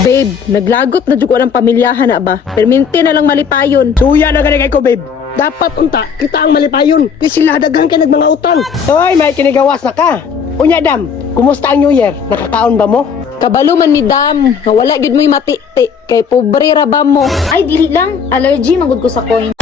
Babe, naglagot na jugo ng pamilyahan na ba? Perminti na lang malipayon. Suya na gani kay ko, babe. Dapat unta, kita ang malipayon. Di sila dagang kay nagmanga utang. Hoy, may kinigawas na ka. Unya, Dam, kumusta ang New Year? Nakakaon ba mo? Kabalo man ni Dam, nga wala gyud mo'y matiti, kay pobre ra ba mo? Ay, dili lang. Allergy, magud ko sa coin.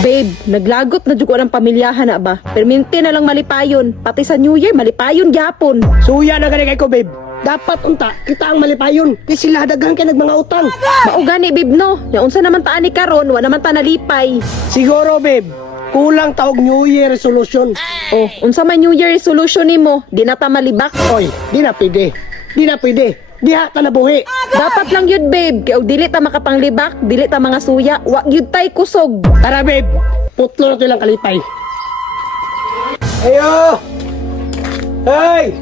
Babe, naglagot na jugo ng pamilyahan na ba? Perminti na lang malipayon. Pati sa New Year, malipayon gyapon. Suya na gani kay ko, babe. Dapat unta, kita ang malipayon. Di sila dagang kay nagmanga utang. Mao gani, babe, no? Nya unsa naman ta ani karon, wa naman ta nalipay. Siguro, babe, kulang taog New Year resolution. Oh, unsa man New Year resolution nimo? Di na ta malibak. Oy, di na pwede. Di na pwede. Diha ta nabuhi. Dapat lang yun, babe. Kaya og dili ta makapanglibak, dili ta mga suya, wa gyud tay kusog. Tara, babe. Putlo na ito lang kalipay. Ayo! Hey!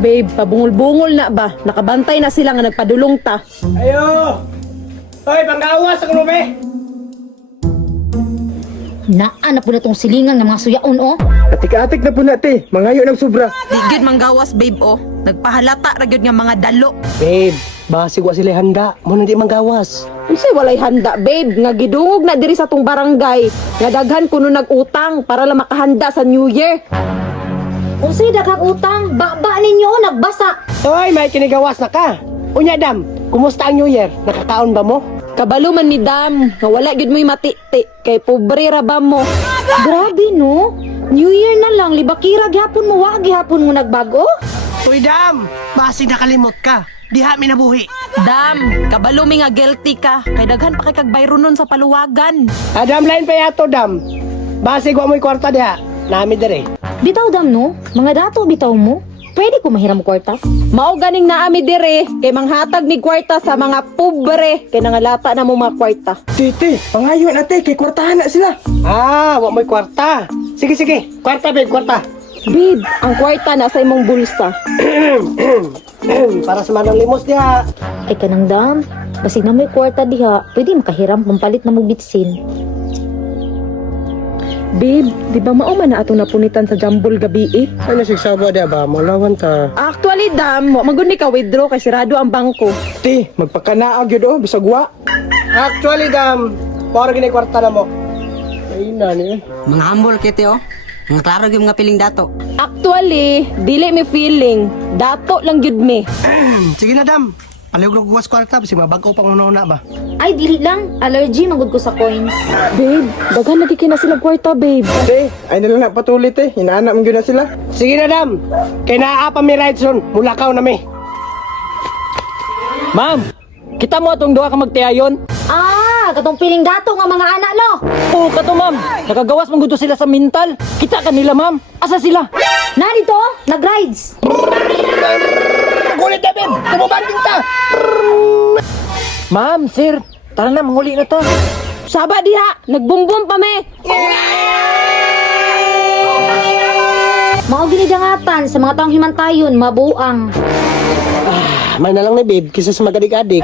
Babe, pabungol-bungol na ba? Nakabantay na sila nga nagpadulong ta. Ayo! Hoy, panggawas ang be! Naan na po na tong silingan ng mga suyaon, oh. Atik-atik na po natin. Mangayo ng sobra. Di gyud manggawas, babe, oh. Nagpahalata ra gyud nga mga dalo. Babe, basig wa sila handa. Muna di manggawas. Unsay walay handa, babe, nga gidungog na diri sa tong barangay. Nga daghan kuno nag-utang para lang makahanda sa New Year. Unsay daghang utang, baba ninyo, nagbasa. Hoy, may kinigawas na ka. Unya, Dam, kumusta ang New Year? Nakakaon ba mo? Kabalo man ni Dam, nga wala gyud mo'y matiti, kay pobre ra ba mo? Grabe, no? New Year na lang, libakira gihapon mo, wa gihapon mo nagbago? Uy, Dam, basig nakalimot ka. Diha mi nabuhi. Dam, kabalo mi nga guilty ka, kay daghan pa kay kag bayro nun sa paluwagan. Dam, lain pa yato, Dam. Basig wa mo'y kwarta diha. Nami dire. Bitaw dam, no? Mga dato, bitaw mo. Pwede ko mahiram kwarta? Mao ganing naami dire, kay manghatag ni kwarta sa mga pobre, kay nangalata na mo mga kwarta. Titi, pangayo na te, kay kwartahan na sila. Ah, wa mo'y kwarta. Sige, sige. Kwarta, babe, kwarta. Babe, ang kwarta na sa imong bulsa. Para sa manang limos diha. Ay kanang dam, basig na may kwarta diha, pwede makahiram, pampalit na mo bitsin. Babe, di ba mao man na atong napunitan sa jambol gabi eh? Ano sigsaba diha ba? Malawan ta. Actually, Dam, wa magud ni ka withdraw kay sirado ang bangko. Ti, magpakanaag yun bisag wa. Actually, Dam, para gini kwarta na mo. Ay na ni. Mga humble kiti oh. Mga klaro yung mga piling dato. Actually, dili mi feeling. Dato lang jud mi. Sige na, Dam. Palihog ko kwarta kasi mabago pang una ba. Ay, dili lang. Allergy, magud ko sa coins. Babe, daghan lagi kay na sila kwarta, babe. Te, ay na lang na patulit eh. Hinaanap mo na sila. Sige na, Dam. Kaya naapa mi rights ron. Mulakaw na mi. Ma'am, kita mo atong duha ka magtiayon? Ah, katong piling dato nga mga anak, no? Oo, kato ma'am. Nakagawas mong gusto sila sa mental. Kita kanila ma'am. Asa sila? Na dito, nag-rides. Gulit na, babe. Kumubanding ta. Ma'am, sir. Tara na, manguli na to. Saba diha, nagbumbum pa me. Mao ginidangatan sa mga taong himantayon, mabuang. May na lang ni babe, kisa sa magadik-adik.